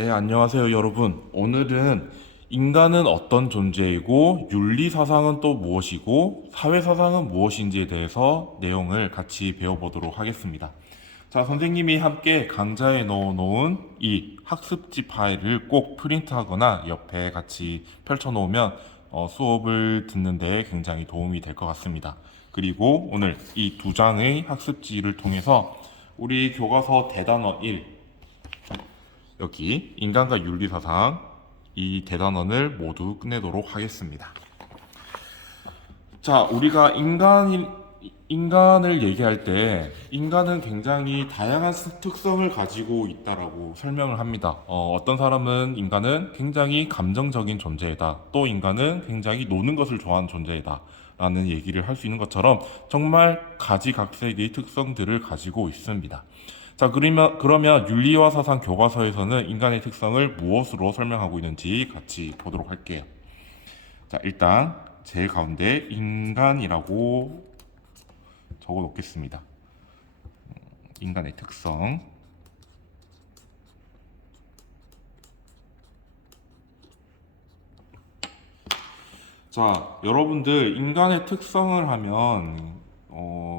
네, 안녕하세요, 여러분. 오늘은 인간은 어떤 존재이고, 윤리사상은 또 무엇이고, 사회사상은 무엇인지에 대해서 내용을 같이 배워보도록 하겠습니다. 자, 선생님이 함께 강좌에 넣어놓은 이 학습지 파일을 꼭 프린트하거나 옆에 같이 펼쳐놓으면 수업을 듣는 데 굉장히 도움이 될 것 같습니다. 그리고 오늘 이 두 장의 학습지를 통해서 우리 교과서 대단원 1, 여기 인간과 윤리사상 이 대단원을 모두 끝내도록 하겠습니다. 자, 우리가 인간을 얘기할 때 인간은 굉장히 다양한 특성을 가지고 있다라고 설명을 합니다. 어떤 사람은 인간은 굉장히 감정적인 존재이다. 또 인간은 굉장히 노는 것을 좋아하는 존재이다. 라는 얘기를 할 수 있는 것처럼 정말 가지각색의 특성들을 가지고 있습니다. 자, 그러면 윤리와 사상 교과서에서는 인간의 특성을 무엇으로 설명하고 있는지 같이 보도록 할게요. 자, 일단 제일 가운데 인간이라고 적어 놓겠습니다. 인간의 특성. 자, 여러분들 인간의 특성을 하면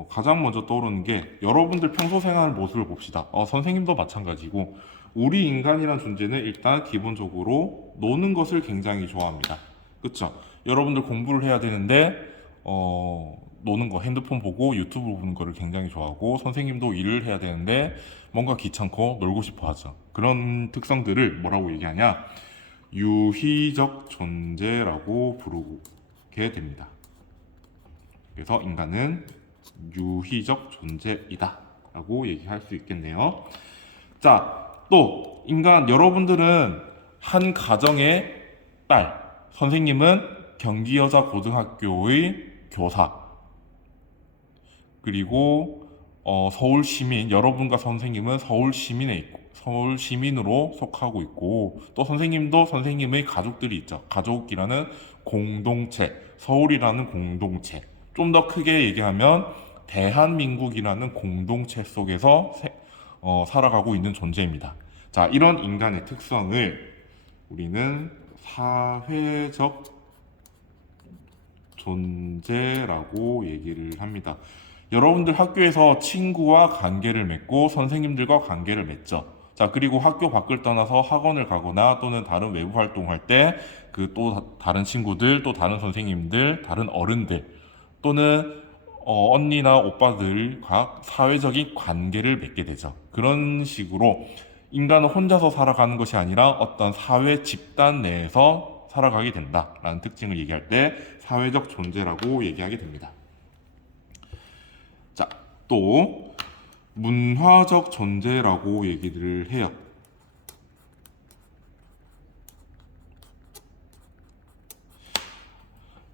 가장 먼저 떠오르는 게 여러분들 평소 생활 모습을 봅시다. 선생님도 마찬가지고 우리 인간이란 존재는 일단 기본적으로 노는 것을 굉장히 좋아합니다. 그쵸? 여러분들 공부를 해야 되는데 노는 거, 핸드폰 보고 유튜브 보는 거를 굉장히 좋아하고 선생님도 일을 해야 되는데 뭔가 귀찮고 놀고 싶어 하죠. 그런 특성들을 뭐라고 얘기하냐? 유희적 존재라고 부르게 됩니다. 그래서 인간은 유희적 존재이다 라고 얘기할 수 있겠네요. 자, 또 인간, 여러분들은 한 가정의 딸, 선생님은 경기여자고등학교의 교사, 그리고 서울 시민, 여러분과 선생님은 서울 시민으로 속하고 있고, 또 선생님도 선생님의 가족들이 있죠. 가족이라는 공동체, 서울이라는 공동체. 좀 더 크게 얘기하면 대한민국이라는 공동체 속에서 살아가고 있는 존재입니다. 자, 이런 인간의 특성을 우리는 사회적 존재라고 얘기를 합니다. 여러분들 학교에서 친구와 관계를 맺고 선생님들과 관계를 맺죠. 자, 그리고 학교 밖을 떠나서 학원을 가거나 또는 다른 외부 활동할 때 그 또 다른 친구들, 또 다른 선생님들, 다른 어른들 또는 언니나 오빠들과 사회적인 관계를 맺게 되죠. 그런 식으로 인간은 혼자서 살아가는 것이 아니라 어떤 사회 집단 내에서 살아가게 된다라는 특징을 얘기할 때 사회적 존재라고 얘기하게 됩니다. 자, 또 문화적 존재라고 얘기를 해요.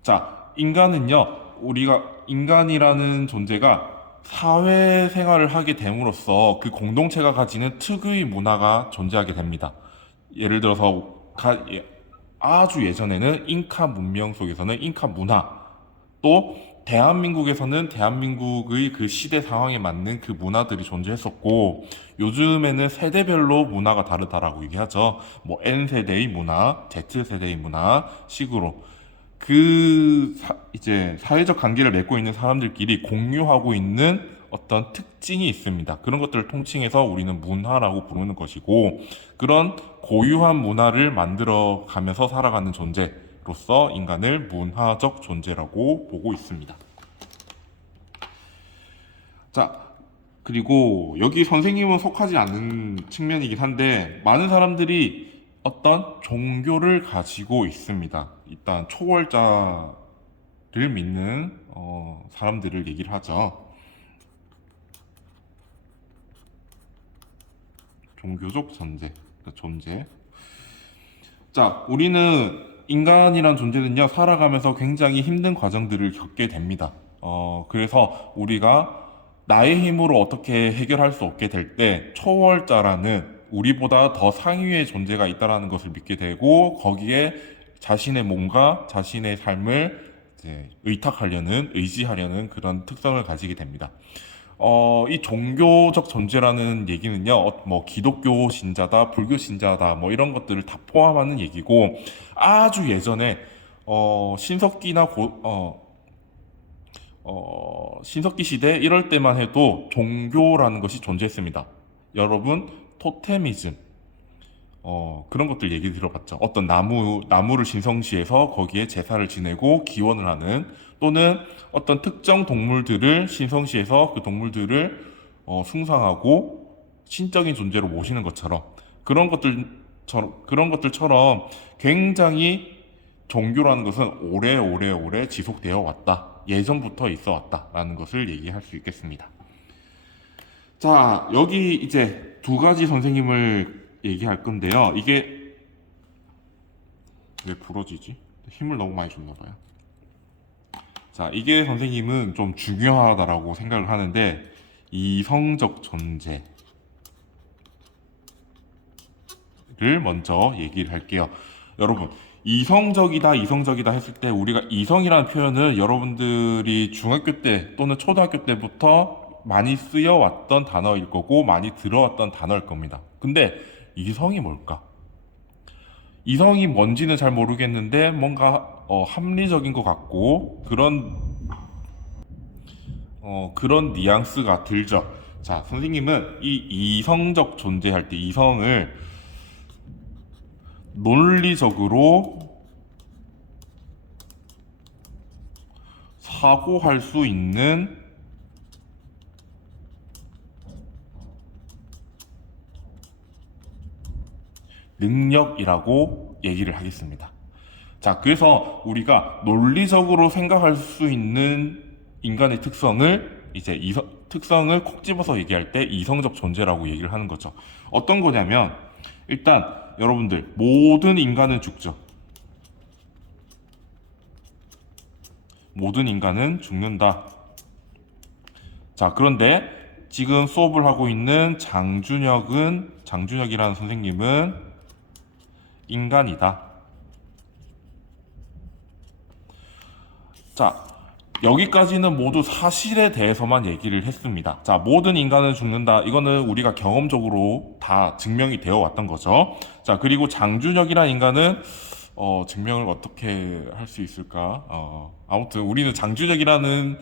자, 우리가 인간이라는 존재가 사회생활을 하게 됨으로써 그 공동체가 가지는 특유의 문화가 존재하게 됩니다. 예를 들어서 아주 예전에는 잉카 문명 속에서는 잉카 문화, 또 대한민국에서는 대한민국의 그 시대 상황에 맞는 그 문화들이 존재했었고, 요즘에는 세대별로 문화가 다르다라고 얘기하죠. 뭐 N세대의 문화, Z세대의 문화 식으로 이제 사회적 관계를 맺고 있는 사람들끼리 공유하고 있는 어떤 특징이 있습니다. 그런 것들을 통칭해서 우리는 문화라고 부르는 것이고, 그런 고유한 문화를 만들어 가면서 살아가는 존재로서 인간을 문화적 존재라고 보고 있습니다. 자, 그리고 여기 선생님은 속하지 않는 측면이긴 한데 많은 사람들이 어떤 종교를 가지고 있습니다. 일단 초월자를 믿는 사람들을 얘기를 하죠. 종교적 존재. 자, 우리는 인간이란 존재는요, 살아가면서 굉장히 힘든 과정들을 겪게 됩니다. 그래서 우리가 나의 힘으로 어떻게 해결할 수 없게 될 때, 초월자라는 우리보다 더 상위의 존재가 있다라는 것을 믿게 되고, 거기에 자신의 몸과 자신의 삶을 이제 의지하려는 그런 특성을 가지게 됩니다. 이 종교적 존재라는 얘기는요, 뭐 기독교 신자다, 불교 신자다, 뭐 이런 것들을 다 포함하는 얘기고, 아주 예전에 신석기나 신석기 시대 이럴 때만 해도 종교라는 것이 존재했습니다. 여러분, 토테미즘, 그런 것들 얘기 들어봤죠. 어떤 나무를 신성시해서 거기에 제사를 지내고 기원을 하는, 또는 어떤 특정 동물들을 신성시해서 그 동물들을 숭상하고 신적인 존재로 모시는 것처럼, 그런 것들처럼 굉장히 종교라는 것은 오래 지속되어 왔다. 예전부터 있어 왔다라는 것을 얘기할 수 있겠습니다. 자, 여기 이제 두 가지 선생님을 얘기할 건데요. 이게 왜 부러지지? 힘을 너무 많이 줬나 봐요. 자, 이게 선생님은 좀 중요하다라고 생각을 하는데, 이성적 존재를 먼저 얘기를 할게요. 여러분, 이성적이다 했을 때 우리가 이성이라는 표현을 여러분들이 중학교 때 또는 초등학교 때부터 많이 쓰여왔던 단어일 거고 많이 들어왔던 단어일 겁니다. 근데 이성이 뭘까? 이성이 뭔지는 잘 모르겠는데 뭔가 합리적인 것 같고 그런 뉘앙스가 들죠. 자, 선생님은 이 이성적 존재할 때 이성을 논리적으로 사고할 수 있는 능력이라고 얘기를 하겠습니다. 자, 그래서 우리가 논리적으로 생각할 수 있는 인간의 특성을 특성을 콕 집어서 얘기할 때 이성적 존재라고 얘기를 하는 거죠. 어떤 거냐면, 일단 여러분들, 모든 인간은 죽죠. 모든 인간은 죽는다. 자, 그런데 지금 수업을 하고 있는 장준혁이라는 선생님은 인간이다. 자, 여기까지는 모두 사실에 대해서만 얘기를 했습니다. 자, 모든 인간은 죽는다. 이거는 우리가 경험적으로 다 증명이 되어 왔던 거죠. 자, 그리고 장준혁이라는 인간은 증명을 어떻게 할 수 있을까? 아무튼 우리는 장준혁이라는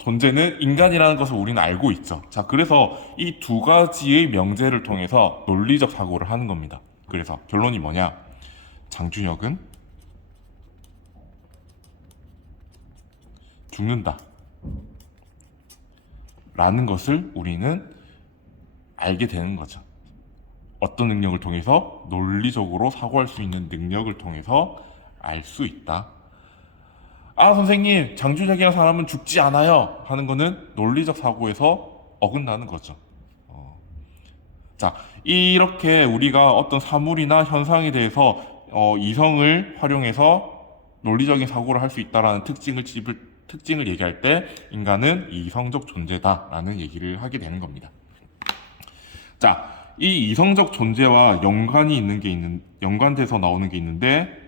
존재는 인간이라는 것을 우리는 알고 있죠. 자, 그래서 이 두 가지의 명제를 통해서 논리적 사고를 하는 겁니다. 그래서 결론이 뭐냐? 장준혁은 죽는다 라는 것을 우리는 알게 되는 거죠. 어떤 능력을 통해서? 논리적으로 사고할 수 있는 능력을 통해서 알 수 있다. 아, 선생님, 장준혁이라는 사람은 죽지 않아요 하는 거는 논리적 사고에서 어긋나는 거죠. 자, 이렇게 우리가 어떤 사물이나 현상에 대해서 이성을 활용해서 논리적인 사고를 할 수 있다라는 특징을 얘기할 때 인간은 이성적 존재다라는 얘기를 하게 되는 겁니다. 자, 이 이성적 존재와 연관돼서 나오는 게 있는데,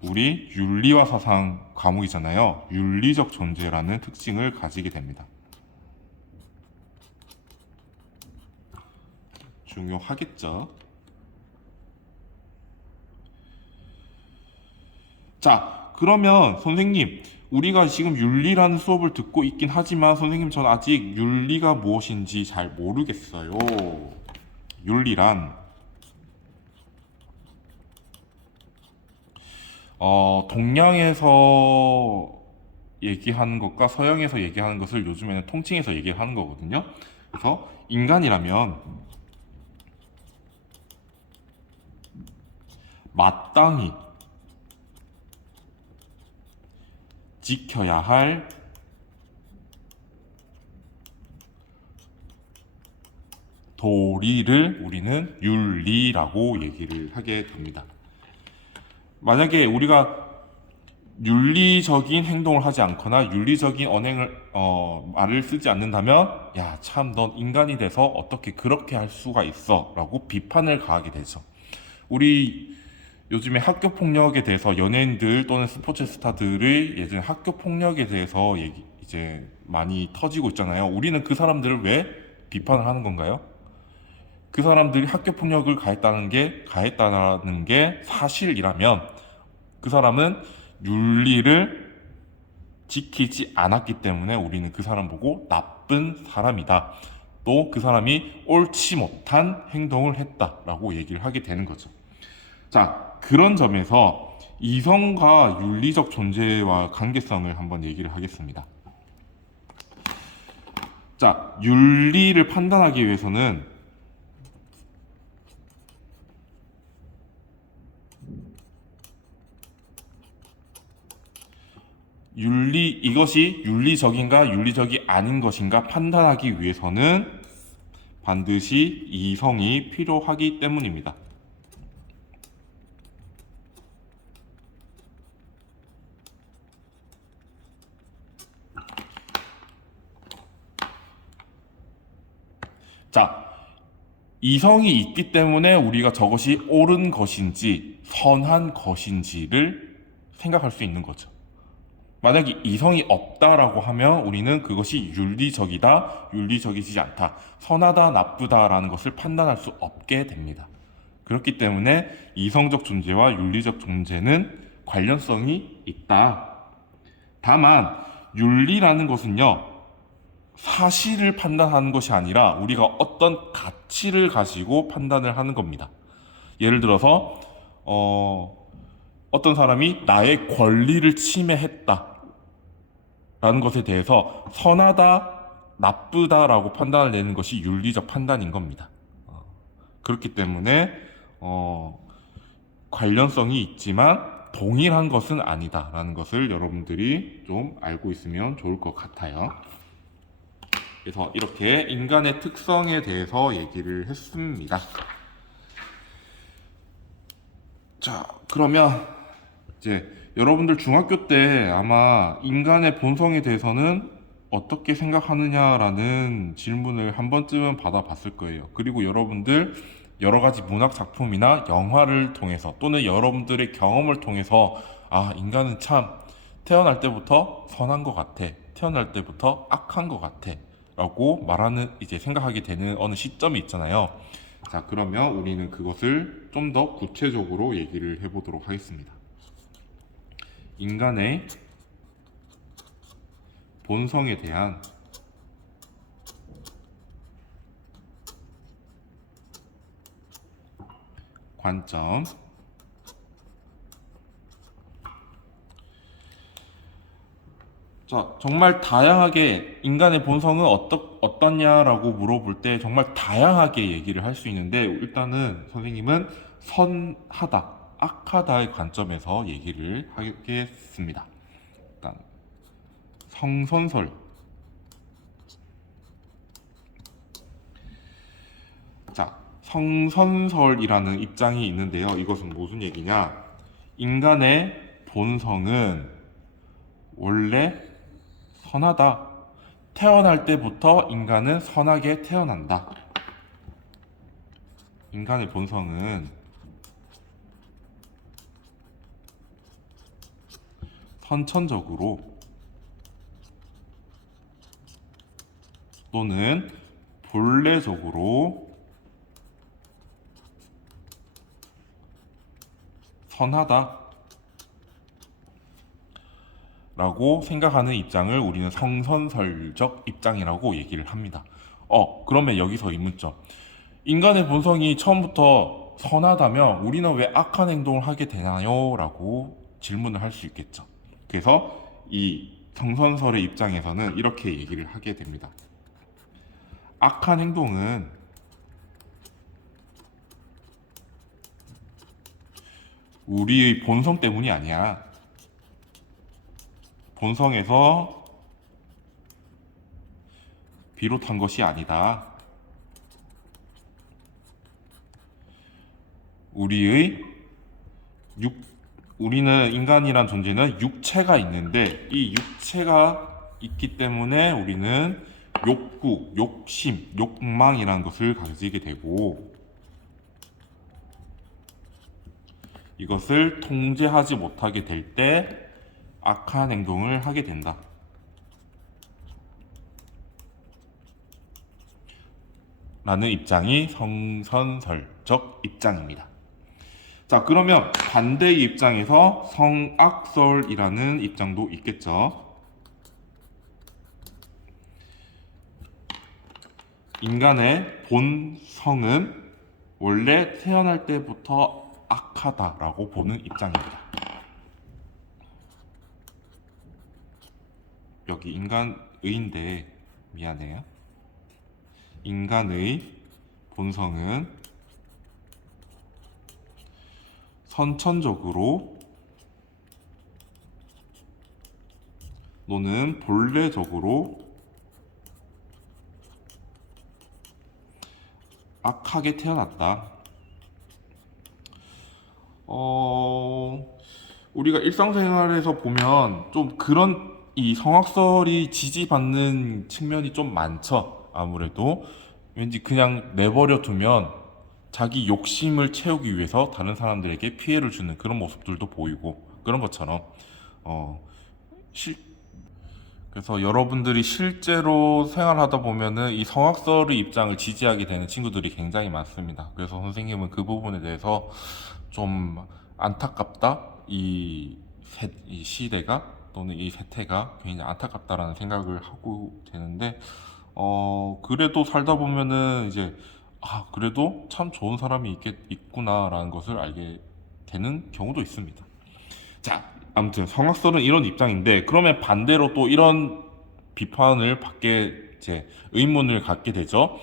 우리 윤리와 사상 과목이잖아요. 윤리적 존재라는 특징을 가지게 됩니다. 중요하겠죠. 자, 그러면 선생님, 우리가 지금 윤리라는 수업을 듣고 있긴 하지만 선생님, 전 아직 윤리가 무엇인지 잘 모르겠어요. 윤리란 동양에서 얘기하는 것과 서양에서 얘기하는 것을 요즘에는 통칭해서 얘기하는 거거든요. 그래서 인간이라면 마땅히 지켜야 할 도리를 우리는 윤리라고 얘기를 하게 됩니다. 만약에 우리가 윤리적인 행동을 하지 않거나 윤리적인 말을 쓰지 않는다면, 야, 참, 넌 인간이 돼서 어떻게 그렇게 할 수가 있어 라고 비판을 가하게 되죠. 우리 요즘에 학교 폭력에 대해서 연예인들 또는 스포츠 스타들의 예전 학교 폭력에 대해서 이제 많이 터지고 있잖아요. 우리는 그 사람들을 왜 비판을 하는 건가요? 그 사람들이 학교 폭력을 가했다는 게 사실이라면 그 사람은 윤리를 지키지 않았기 때문에 우리는 그 사람 보고 나쁜 사람이다. 또 그 사람이 옳지 못한 행동을 했다라고 얘기를 하게 되는 거죠. 자, 그런 점에서 이성과 윤리적 존재와 관계성을 한번 얘기를 하겠습니다. 자, 윤리를 판단하기 위해서는 이것이 윤리적인가 윤리적이 아닌 것인가 판단하기 위해서는 반드시 이성이 필요하기 때문입니다. 자, 이성이 있기 때문에 우리가 저것이 옳은 것인지 선한 것인지를 생각할 수 있는 거죠. 만약에 이성이 없다라고 하면 우리는 그것이 윤리적이다, 윤리적이지 않다, 선하다, 나쁘다라는 것을 판단할 수 없게 됩니다. 그렇기 때문에 이성적 존재와 윤리적 존재는 관련성이 있다. 다만 윤리라는 것은요, 사실을 판단하는 것이 아니라 우리가 어떤 가치를 가지고 판단을 하는 겁니다. 예를 들어서 어떤 사람이 나의 권리를 침해했다 라는 것에 대해서 선하다, 나쁘다라고 판단을 내는 것이 윤리적 판단인 겁니다. 그렇기 때문에 관련성이 있지만 동일한 것은 아니다라는 것을 여러분들이 좀 알고 있으면 좋을 것 같아요. 그래서 이렇게 인간의 특성에 대해서 얘기를 했습니다. 자, 그러면 이제 여러분들 중학교 때 아마 인간의 본성에 대해서는 어떻게 생각하느냐라는 질문을 한 번쯤은 받아봤을 거예요. 그리고 여러분들 여러 가지 문학 작품이나 영화를 통해서 또는 여러분들의 경험을 통해서 아, 인간은 참 태어날 때부터 선한 것 같아. 태어날 때부터 악한 것 같아. 라고 말하는, 이제 생각하게 되는 어느 시점이 있잖아요. 자, 그러면 우리는 그것을 좀 더 구체적으로 얘기를 해보도록 하겠습니다. 인간의 본성에 대한 관점. 자, 정말 다양하게 인간의 본성은 어떠냐라고 물어볼 때 정말 다양하게 얘기를 할 수 있는데 일단은 선생님은 선하다, 악하다의 관점에서 얘기를 하겠습니다. 일단 성선설. 자, 성선설이라는 입장이 있는데요. 이것은 무슨 얘기냐? 인간의 본성은 원래 선하다. 태어날 때부터 인간은 선하게 태어난다. 인간의 본성은 선천적으로 또는 본래적으로 선하다 라고 생각하는 입장을 우리는 성선설적 입장이라고 얘기를 합니다. 그러면 여기서 의문점. 인간의 본성이 처음부터 선하다면 우리는 왜 악한 행동을 하게 되나요? 라고 질문을 할 수 있겠죠. 그래서 이 성선설의 입장에서는 이렇게 얘기를 하게 됩니다. 악한 행동은 우리의 본성 때문이 아니야. 본성에서 비롯한 것이 아니다. 우리는 인간이란 존재는 육체가 있는데 이 육체가 있기 때문에 우리는 욕구, 욕심, 욕망이라는 것을 가지게 되고 이것을 통제하지 못하게 될 때 악한 행동을 하게 된다. 라는 입장이 성선설적 입장입니다. 자, 그러면 반대의 입장에서 성악설이라는 입장도 있겠죠. 인간의 본성은 원래 태어날 때부터 악하다라고 보는 입장입니다. 여기 인간의인데 미안해요. 인간의 본성은 선천적으로 또는 본래적으로 악하게 태어났다. 우리가 일상생활에서 보면 좀 그런 이 성악설이 지지받는 측면이 좀 많죠. 아무래도 왠지 그냥 내버려 두면 자기 욕심을 채우기 위해서 다른 사람들에게 피해를 주는 그런 모습들도 보이고 그런 것처럼 실, 그래서 여러분들이 실제로 생활하다 보면은 이 성악설의 입장을 지지하게 되는 친구들이 굉장히 많습니다. 그래서 선생님은 그 부분에 대해서 좀 안타깝다. 이 시대가 또는 이 세태가 굉장히 안타깝다라는 생각을 하고 되는데, 그래도 살다 보면은 이제, 그래도 참 좋은 사람이 있구나라는 것을 알게 되는 경우도 있습니다. 자, 아무튼 성악설은 이런 입장인데, 그러면 반대로 또 이런 비판을 받게, 이제 의문을 갖게 되죠.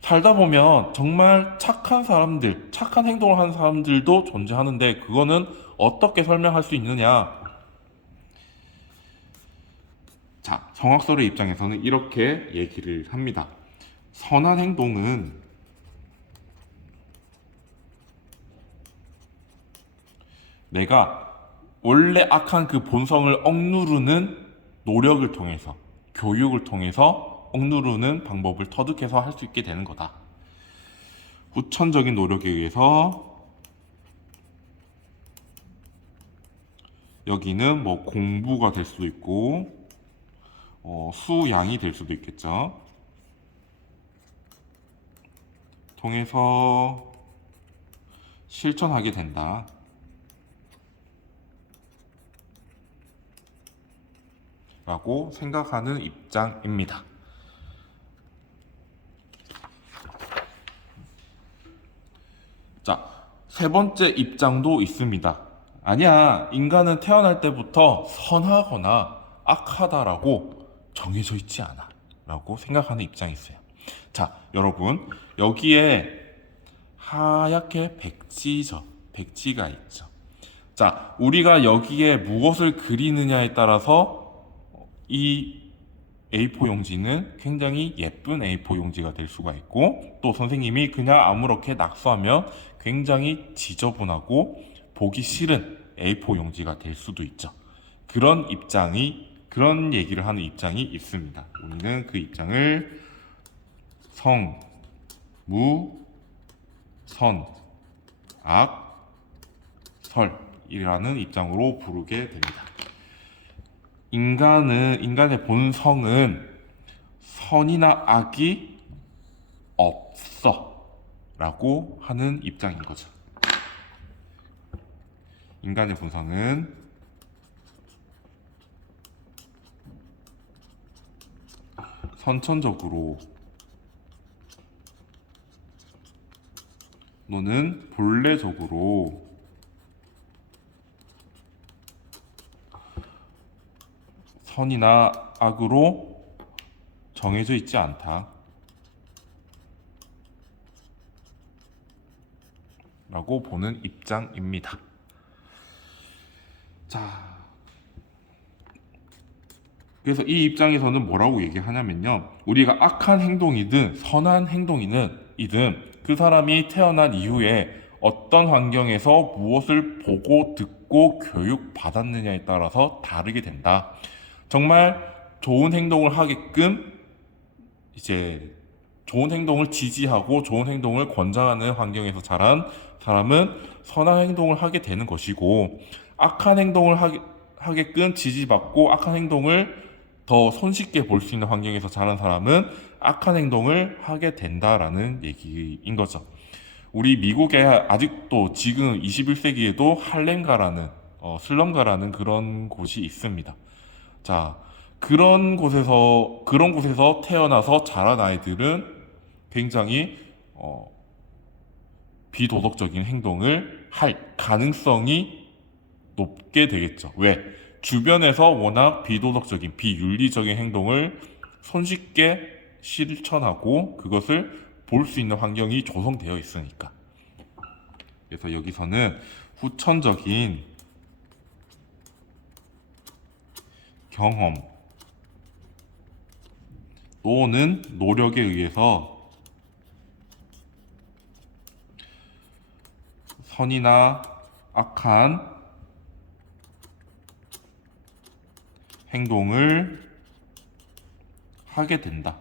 살다 보면 정말 착한 사람들, 착한 행동을 하는 사람들도 존재하는데, 그거는 어떻게 설명할 수 있느냐? 자, 성악설의 입장에서는 이렇게 얘기를 합니다. 선한 행동은 내가 원래 악한 그 본성을 억누르는 노력을 통해서, 교육을 통해서 억누르는 방법을 터득해서 할 수 있게 되는 거다. 후천적인 노력에 의해서 여기는 뭐 공부가 될 수도 있고, 수양이 될 수도 있겠죠. 통해서 실천하게 된다. 라고 생각하는 입장입니다. 자, 세 번째 입장도 있습니다. 아니야, 인간은 태어날 때부터 선하거나 악하다라고 정해져 있지 않아. 라고 생각하는 입장이 있어요. 자, 여러분, 여기에 하얗게 백지가 있죠. 자, 우리가 여기에 무엇을 그리느냐에 따라서 이 A4 용지는 굉장히 예쁜 A4 용지가 될 수가 있고, 또 선생님이 그냥 아무렇게 낙서하면 굉장히 지저분하고 보기 싫은 A4 용지가 될 수도 있죠. 그런 얘기를 하는 입장이 있습니다. 우리는 그 입장을 성, 무, 선, 악, 설이라는 입장으로 부르게 됩니다. 인간의 본성은 선이나 악이 없어 라고 하는 입장인 거죠. 인간의 본성은 선천적으로 또는 본래적으로 선이나 악으로 정해져 있지 않다 라고 보는 입장입니다. 자, 그래서 이 입장에서는 뭐라고 얘기하냐면요, 우리가 악한 행동이든 선한 행동이든 그 사람이 태어난 이후에 어떤 환경에서 무엇을 보고 듣고 교육받았느냐에 따라서 다르게 된다. 정말 좋은 행동을 하게끔, 이제 좋은 행동을 지지하고 좋은 행동을 권장하는 환경에서 자란 사람은 선한 행동을 하게 되는 것이고, 악한 행동을 하게끔 지지받고 악한 행동을 더 손쉽게 볼 수 있는 환경에서 자란 사람은 악한 행동을 하게 된다라는 얘기인 거죠. 우리 미국에 아직도 지금 21세기에도 할렘가라는 슬럼가라는 그런 곳이 있습니다. 자, 그런 곳에서 태어나서 자란 아이들은 굉장히 비도덕적인 행동을 할 가능성이 높게 되겠죠. 왜? 주변에서 워낙 비도덕적인, 비윤리적인 행동을 손쉽게 실천하고 그것을 볼 수 있는 환경이 조성되어 있으니까. 그래서 여기서는 후천적인 경험 또는 노력에 의해서 선이나 악한 행동을 하게 된다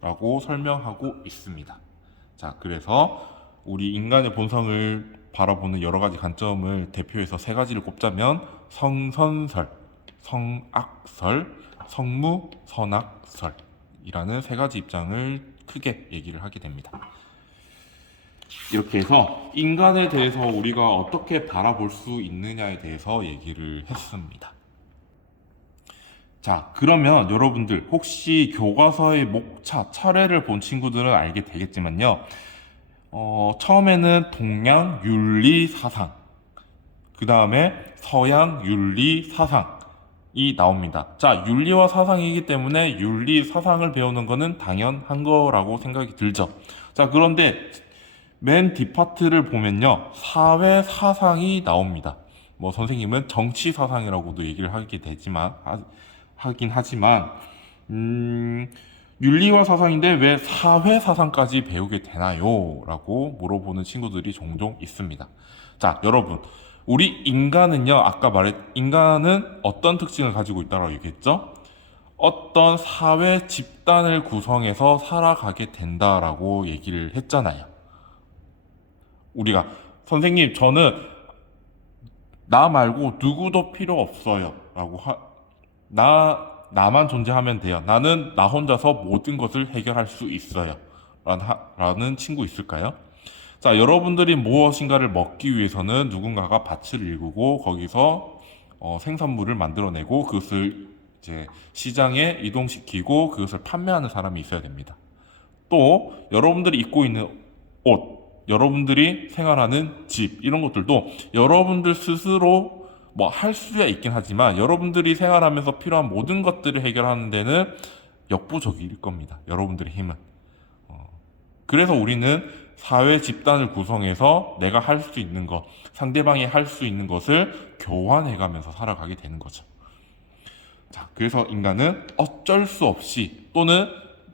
라고 설명하고 있습니다. 자, 그래서 우리 인간의 본성을 바라보는 여러 가지 관점을 대표해서 세 가지를 꼽자면 성선설, 성악설, 성무선악설이라는 세 가지 입장을 크게 얘기를 하게 됩니다. 이렇게 해서 인간에 대해서 우리가 어떻게 바라볼 수 있느냐에 대해서 얘기를 했습니다. 자, 그러면 여러분들 혹시 교과서의 목차, 차례를 본 친구들은 알게 되겠지만요. 처음에는 동양 윤리 사상, 그 다음에 서양 윤리 사상이 나옵니다. 자, 윤리와 사상이기 때문에 윤리 사상을 배우는 것은 당연한 거라고 생각이 들죠. 자, 그런데 맨 뒷파트를 보면요, 사회 사상이 나옵니다. 뭐 선생님은 정치 사상이라고도 얘기를 하긴 하지만 윤리와 사상인데 왜 사회 사상까지 배우게 되나요? 라고 물어보는 친구들이 종종 있습니다. 자, 여러분, 우리 인간은요, 아까 인간은 어떤 특징을 가지고 있다고 얘기했죠? 어떤 사회 집단을 구성해서 살아가게 된다라고 얘기를 했잖아요. 우리가 선생님, 저는 나 말고 누구도 필요 없어요 라고 나만 존재하면 돼요, 나는 나 혼자서 모든 것을 해결할 수 있어요 라는 친구 있을까요? 자, 여러분들이 무엇인가를 먹기 위해서는 누군가가 밭을 일구고 거기서 생산물을 만들어내고 그것을 이제 시장에 이동시키고 그것을 판매하는 사람이 있어야 됩니다. 또 여러분들이 입고 있는 옷, 여러분들이 생활하는 집, 이런 것들도 여러분들 스스로 뭐 할 수야 있긴 하지만 여러분들이 생활하면서 필요한 모든 것들을 해결하는 데는 역부족일 겁니다. 여러분들의 힘은. 그래서 우리는 사회 집단을 구성해서 내가 할 수 있는 것, 상대방이 할 수 있는 것을 교환해가면서 살아가게 되는 거죠. 자, 그래서 인간은 어쩔 수 없이 또는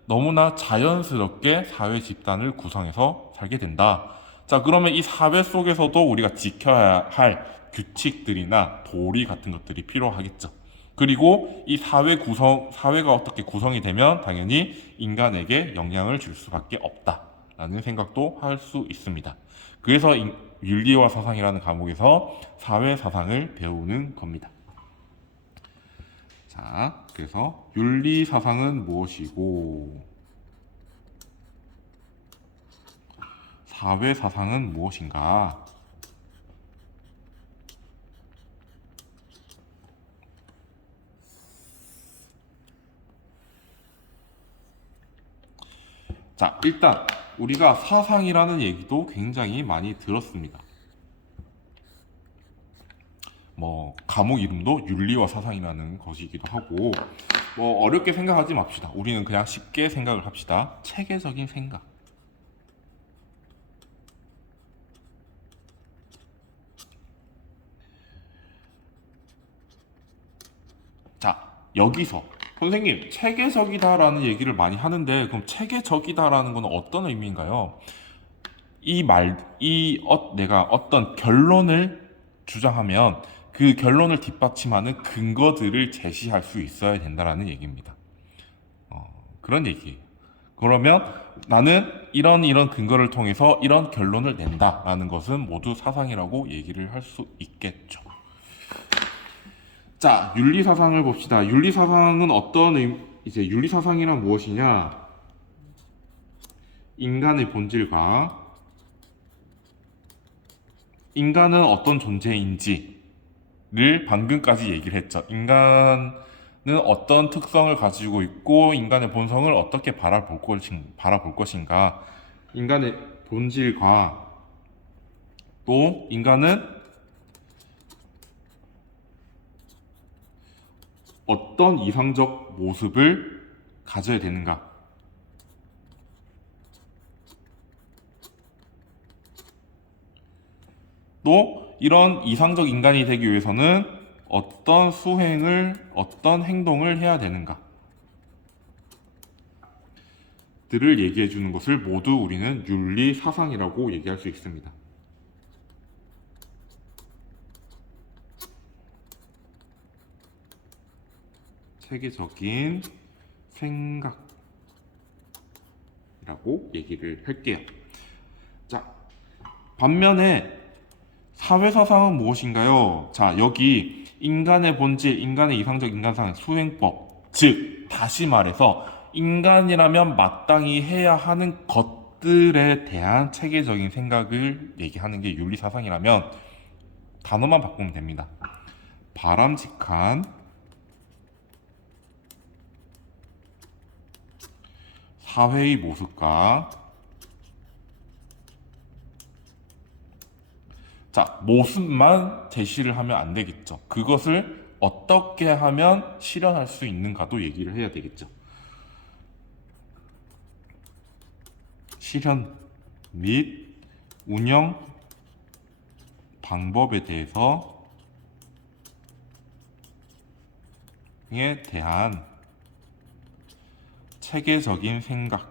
너무나 자연스럽게 사회 집단을 구성해서 살게 된다. 자, 그러면 이 사회 속에서도 우리가 지켜야 할 규칙들이나 도리 같은 것들이 필요하겠죠. 그리고 이 사회가 어떻게 구성이 되면 당연히 인간에게 영향을 줄 수밖에 없다라는 생각도 할 수 있습니다. 그래서 윤리와 사상이라는 과목에서 사회 사상을 배우는 겁니다. 자, 그래서 윤리 사상은 무엇이고 사회 사상은 무엇인가? 자, 일단 우리가 사상이라는 얘기도 굉장히 많이 들었습니다. 뭐 과목 이름도 윤리와 사상이라는 것이기도 하고, 뭐 어렵게 생각하지 맙시다. 우리는 그냥 쉽게 생각을 합시다. 체계적인 생각. 자, 여기서 선생님, 체계적이다라는 얘기를 많이 하는데 그럼 체계적이다라는 건 어떤 의미인가요? 내가 어떤 결론을 주장하면 그 결론을 뒷받침하는 근거들을 제시할 수 있어야 된다라는 얘기입니다. 그런 얘기예요. 그러면 나는 이런 근거를 통해서 이런 결론을 낸다라는 것은 모두 사상이라고 얘기를 할 수 있겠죠. 자, 윤리사상을 봅시다. 윤리사상은 이제 윤리사상이란 무엇이냐? 인간의 본질과 인간은 어떤 존재인지를 방금까지 얘기를 했죠. 인간은 어떤 특성을 가지고 있고 인간의 본성을 어떻게 바라볼 것인가. 인간의 본질과 또 인간은 어떤 이상적 모습을 가져야 되는가. 또 이런 이상적 인간이 되기 위해서는 어떤 어떤 행동을 해야 되는가 들을 얘기해 주는 것을 모두 우리는 윤리사상이라고 얘기할 수 있습니다. 세계적인 생각이라고 얘기를 할게요. 자, 반면에 사회사상은 무엇인가요? 자, 여기 인간의 본질, 인간의 이상적 인간상 수행법, 즉 다시 말해서 인간이라면 마땅히 해야 하는 것들에 대한 체계적인 생각을 얘기하는 게 윤리사상이라면 단어만 바꾸면 됩니다. 바람직한 사회의 모습과 자, 모습만 제시를 하면 안 되겠죠. 그것을 어떻게 하면 실현할 수 있는가도 얘기를 해야 되겠죠. 실현 및 운영 방법에 대한 체계적인 생각을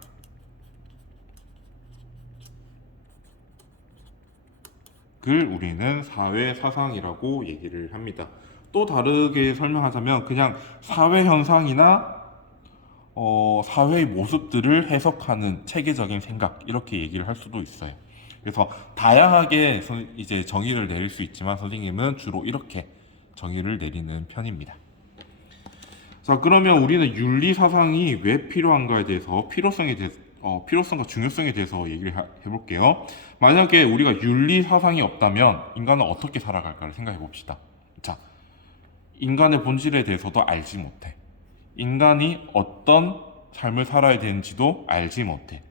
우리는 사회사상이라고 얘기를 합니다. 또 다르게 설명하자면 그냥 사회현상이나 사회의 모습들을 해석하는 체계적인 생각 이렇게 얘기를 할 수도 있어요. 그래서 다양하게 이제 정의를 내릴 수 있지만 선생님은 주로 이렇게 정의를 내리는 편입니다. 자, 그러면 우리는 윤리사상이 왜 필요한가에 대해서 필요성과 중요성에 대해서 얘기를 해볼게요. 만약에 우리가 윤리사상이 없다면 인간은 어떻게 살아갈까를 생각해 봅시다. 자, 인간의 본질에 대해서도 알지 못해. 인간이 어떤 삶을 살아야 되는지도 알지 못해.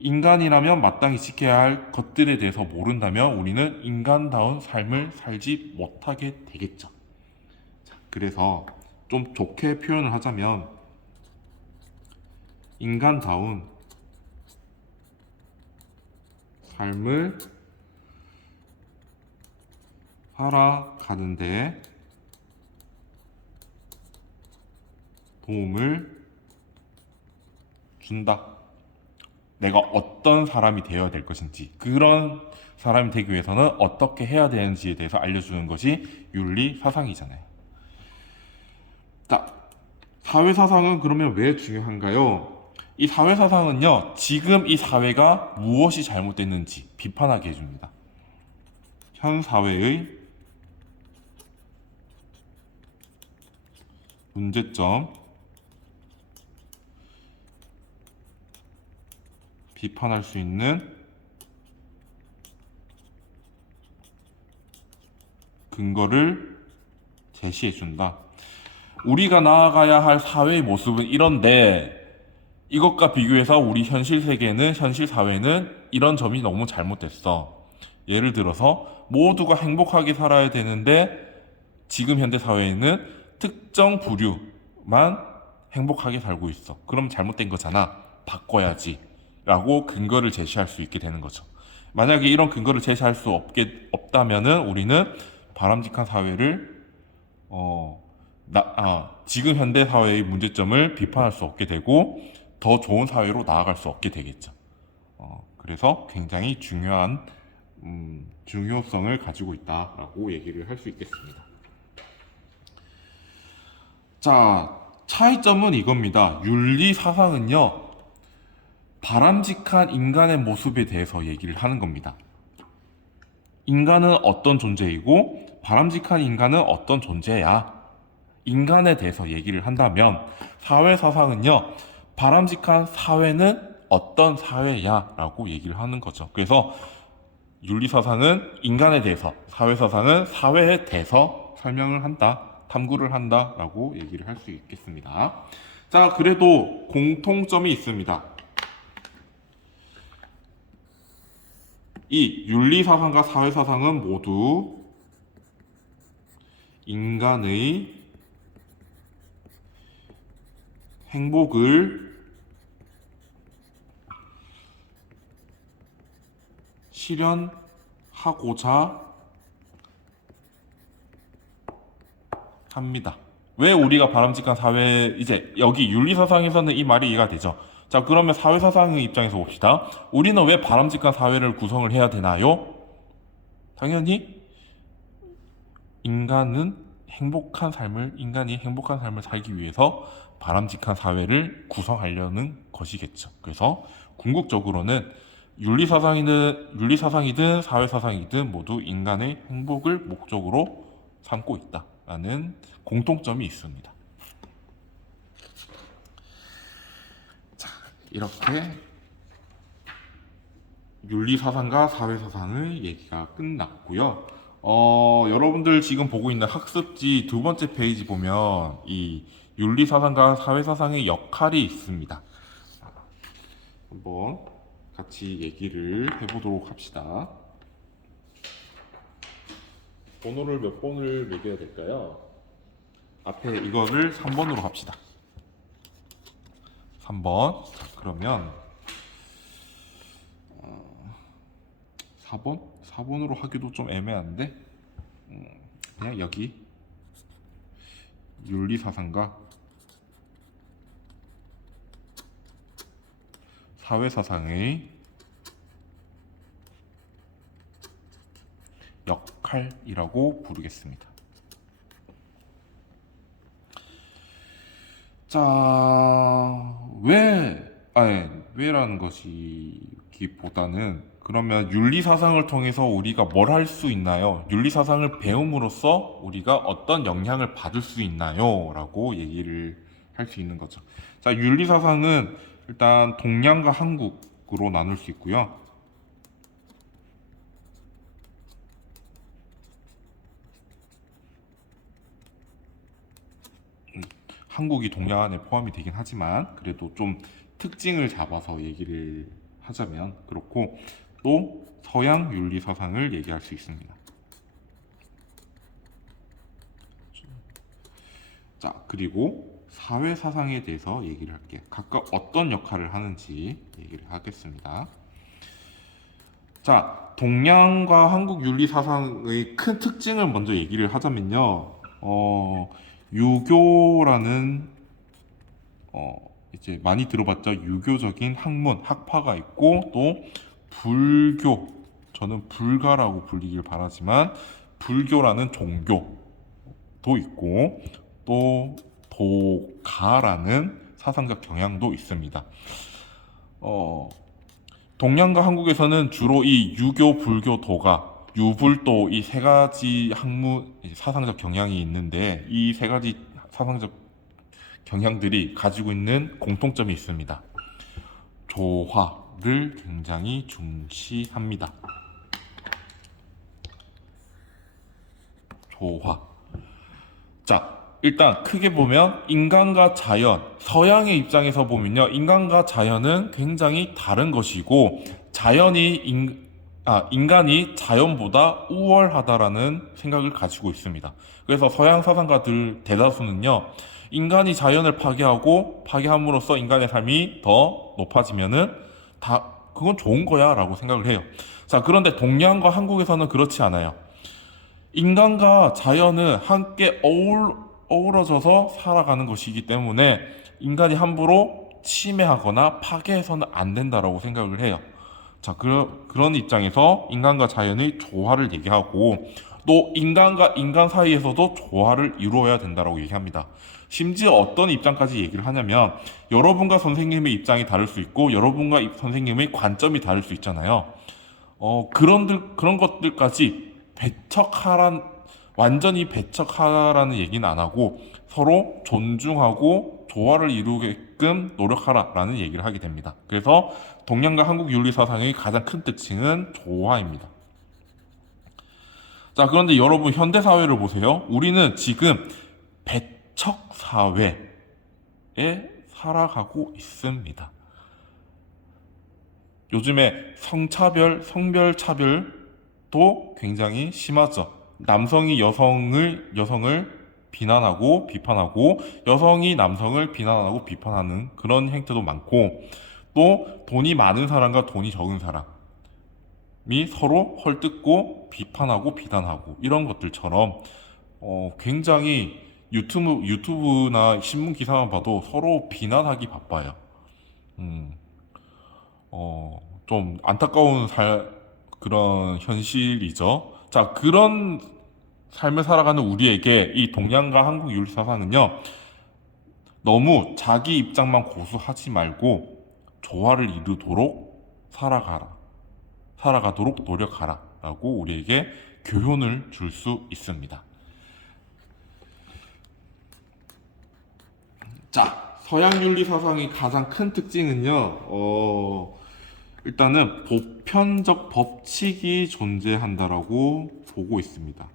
인간이라면 마땅히 지켜야 할 것들에 대해서 모른다면 우리는 인간다운 삶을 살지 못하게 되겠죠. 자, 그래서 좀 좋게 표현을 하자면 인간다운 삶을 살아가는데 도움을 준다. 내가 어떤 사람이 되어야 될 것인지, 그런 사람이 되기 위해서는 어떻게 해야 되는지에 대해서 알려주는 것이 윤리사상이잖아요. 자, 사회사상은 그러면 왜 중요한가요? 이 사회사상은요, 지금 이 사회가 무엇이 잘못됐는지 비판하게 해줍니다. 현 사회의 문제점, 비판할 수 있는 근거를 제시해준다. 우리가 나아가야 할 사회의 모습은 이런데 이것과 비교해서 우리 현실 세계는, 현실 사회는 이런 점이 너무 잘못됐어. 예를 들어서 모두가 행복하게 살아야 되는데 지금 현대 사회에는 특정 부류만 행복하게 살고 있어. 그럼 잘못된 거잖아. 바꿔야지. 라고 근거를 제시할 수 있게 되는 거죠. 만약에 이런 근거를 제시할 수 없다면은 우리는 바람직한 사회를 지금 현대 사회의 문제점을 비판할 수 없게 되고 더 좋은 사회로 나아갈 수 없게 되겠죠. 그래서 굉장히 중요한 중요성을 가지고 있다라고 얘기를 할 수 있겠습니다. 자, 차이점은 이겁니다. 윤리사상은요, 바람직한 인간의 모습에 대해서 얘기를 하는 겁니다. 인간은 어떤 존재이고 바람직한 인간은 어떤 존재야. 인간에 대해서 얘기를 한다면 사회사상은요, 바람직한 사회는 어떤 사회야 라고 얘기를 하는 거죠. 그래서 윤리사상은 인간에 대해서, 사회사상은 사회에 대해서 설명을 한다, 탐구를 한다 라고 얘기를 할 수 있겠습니다. 자, 그래도 공통점이 있습니다. 이 윤리사상과 사회사상은 모두 인간의 행복을 실현하고자 합니다. 왜 우리가 바람직한 사회, 이제 여기 윤리사상에서는 이 말이 이해가 되죠. 자, 그러면 사회사상의 입장에서 봅시다. 우리는 왜 바람직한 사회를 구성을 해야 되나요? 당연히 인간이 행복한 삶을 살기 위해서 바람직한 사회를 구성하려는 것이겠죠. 그래서 궁극적으로는 윤리사상이든 사회사상이든 모두 인간의 행복을 목적으로 삼고 있다라는 공통점이 있습니다. 자, 이렇게 윤리사상과 사회사상의 얘기가 끝났고요. 여러분들 지금 보고 있는 학습지 두 번째 페이지 보면 이 윤리사상과 사회사상의 역할이 있습니다. 한번 같이 얘기를 해보도록 합시다. 번호를 몇 번을 매겨야 될까요? 앞에 이거를 3번으로 합시다. 3번. 자, 그러면 4번? 4번으로 하기도 좀 애매한데 그냥 여기 윤리사상과 사회사상의 역할이라고 부르겠습니다. 자, 왜라는 것이기보다는 그러면 윤리사상을 통해서 우리가 뭘 할 수 있나요? 윤리사상을 배움으로써 우리가 어떤 영향을 받을 수 있나요? 라고 얘기를 할 수 있는 거죠. 자, 윤리사상은 일단 동양과 한국으로 나눌 수 있고요. 한국이 동양 안에 포함이 되긴 하지만 그래도 좀 특징을 잡아서 얘기를 하자면 그렇고, 또 서양 윤리사상을 얘기할 수 있습니다. 자, 그리고 사회사상에 대해서 얘기를 할게요. 각각 어떤 역할을 하는지 얘기를 하겠습니다. 자, 동양과 한국 윤리사상의 큰 특징을 먼저 얘기를 하자면요. 유교라는 이제 많이 들어봤죠. 유교적인 학문, 학파가 있고, 또 불교, 저는 불가라고 불리길 바라지만 불교라는 종교도 있고, 또 도가라는 사상적 경향도 있습니다. 동양과 한국에서는 주로 이 유교, 불교, 도가, 유불도 이 세 가지 학문, 사상적 경향이 있는데, 이 세 가지 사상적 경향들이 가지고 있는 공통점이 있습니다. 조화를 굉장히 중시합니다. 조화. 자, 일단 크게 보면 인간과 자연, 서양의 입장에서 보면요, 인간과 자연은 굉장히 다른 것이고, 인간이 자연보다 우월하다라는 생각을 가지고 있습니다. 그래서 서양 사상가들 대다수는요, 인간이 자연을 파괴함으로써 인간의 삶이 더 높아지면은 그건 좋은 거야 라고 생각을 해요. 자, 그런데 동양과 한국에서는 그렇지 않아요. 인간과 자연은 함께 어우러져서 살아가는 것이기 때문에 인간이 함부로 침해하거나 파괴해서는 안 된다라고 생각을 해요. 자, 그런 입장에서 인간과 자연의 조화를 얘기하고, 또 인간과 인간 사이에서도 조화를 이루어야 된다라고 얘기합니다. 심지어 어떤 입장까지 얘기를 하냐면, 여러분과 선생님의 입장이 다를 수 있고 여러분과 선생님의 관점이 다를 수 있잖아요. 그런 것들까지 완전히 배척하라는 얘기는 안 하고 서로 존중하고 조화를 이루게끔 노력하라라는 얘기를 하게 됩니다. 그래서 동양과 한국 윤리 사상의 가장 큰 특징은 조화입니다. 자, 그런데 여러분 현대 사회를 보세요. 우리는 지금 배척 사회에 살아가고 있습니다. 요즘에 성차별, 성별차별도 굉장히 심하죠. 남성이 여성을 비난하고 비판하고 여성이 남성을 비난하고 비판하는 그런 행태도 많고 또 돈이 많은 사람과 돈이 적은 사람이 서로 헐뜯고 비판하고 비난하고 이런 것들처럼 굉장히 유튜브나 신문 기사만 봐도 서로 비난하기 바빠요. 음, 좀 안타까운 그런 현실이죠. 자, 그런 삶을 살아가는 우리에게 이 동양과 한국 윤리 사상은요, 너무 자기 입장만 고수하지 말고 조화를 이루도록 살아가도록 노력하라 라고 우리에게 교훈을 줄 수 있습니다. 자, 서양 윤리 사상의 가장 큰 특징은요, 일단은 보편적 법칙이 존재한다라고 보고 있습니다.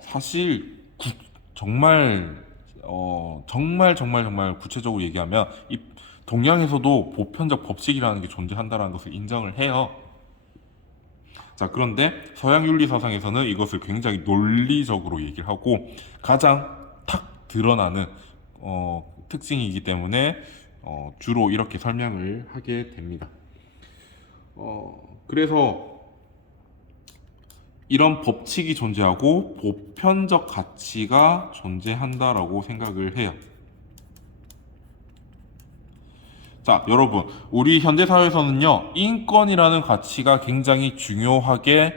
사실 정말 정말 구체적으로 얘기하면 이 동양에서도 보편적 법칙이라는 게 존재한다는 것을 인정을 해요. 자, 그런데 서양 윤리 사상에서는 이것을 굉장히 논리적으로 얘기를 하고 가장 탁 드러나는 특징이기 때문에 주로 이렇게 설명을 하게 됩니다. 그래서 이런 법칙이 존재하고 보편적 가치가 존재한다라고 생각을 해요. 자, 여러분, 우리 현대사회에서는요, 인권이라는 가치가 굉장히 중요하게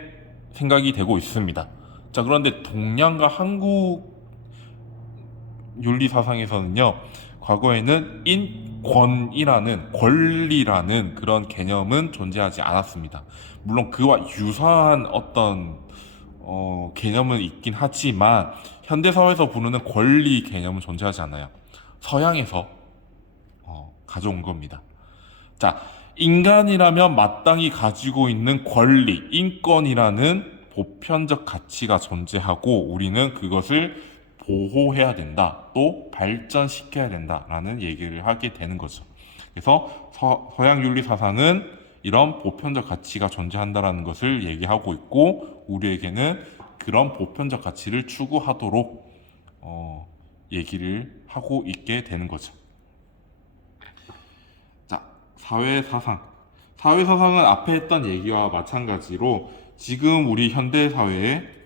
생각이 되고 있습니다. 자, 그런데 동양과 한국 윤리사상에서는요, 과거에는 인권이라는, 권리라는 그런 개념은 존재하지 않았습니다. 물론 그와 유사한 어떤, 개념은 있긴 하지만, 현대사회에서 부르는 권리 개념은 존재하지 않아요. 서양에서 가져온 겁니다. 자, 인간이라면 마땅히 가지고 있는 권리, 인권이라는 보편적 가치가 존재하고 우리는 그것을 보호해야 된다, 또 발전시켜야 된다라는 얘기를 하게 되는 거죠. 그래서 서양 윤리 사상은 이런 보편적 가치가 존재한다라는 것을 얘기하고 있고 우리에게는 그런 보편적 가치를 추구하도록 얘기를 하고 있게 되는 거죠. 사회사상. 사회사상은 앞에 했던 얘기와 마찬가지로 지금 우리 현대사회의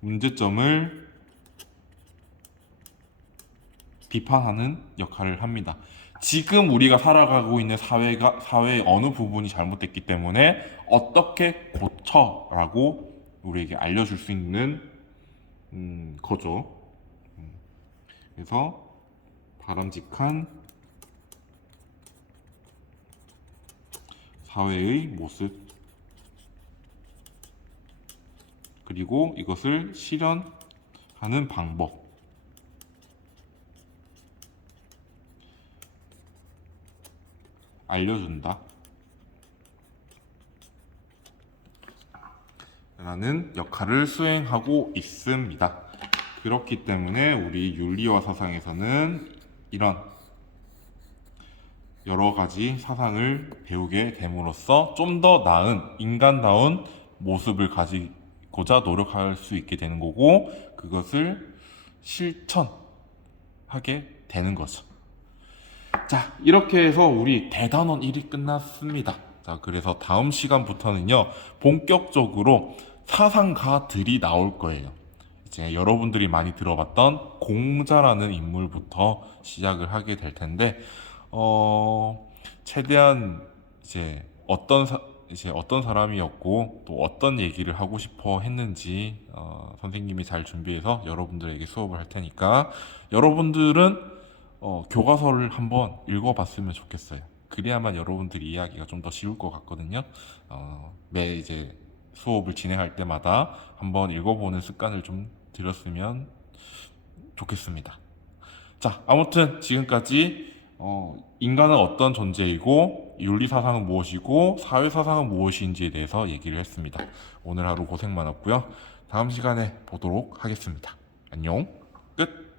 문제점을 비판하는 역할을 합니다. 지금 우리가 살아가고 있는 사회의 어느 부분이 잘못됐기 때문에 어떻게 고쳐라고 우리에게 알려줄 수 있는 거죠. 그래서 바람직한 사회의 모습 그리고 이것을 실현하는 방법 알려준다 라는 역할을 수행하고 있습니다. 그렇기 때문에 우리 윤리와 사상에서는 이런 여러 가지 사상을 배우게 됨으로써 좀 더 나은 인간다운 모습을 가지고자 노력할 수 있게 되는 거고 그것을 실천하게 되는 거죠. 자, 이렇게 해서 우리 대단원 1이 끝났습니다. 자, 그래서 다음 시간부터는요 본격적으로 사상가들이 나올 거예요. 이제 여러분들이 많이 들어봤던 공자라는 인물부터 시작을 하게 될 텐데, 최대한 이제 어떤 이제 어떤 사람이었고 또 어떤 얘기를 하고 싶어 했는지 선생님이 잘 준비해서 여러분들에게 수업을 할 테니까 여러분들은 교과서를 한번 읽어봤으면 좋겠어요. 그래야만 여러분들이 이해하기가 좀 더 쉬울 것 같거든요. 매 이제 수업을 진행할 때마다 한번 읽어보는 습관을 좀 들였으면 좋겠습니다. 자, 아무튼 지금까지 인간은 어떤 존재이고 윤리사상은 무엇이고 사회사상은 무엇인지에 대해서 얘기를 했습니다. 오늘 하루 고생 많았고요. 다음 시간에 보도록 하겠습니다. 안녕. 끝.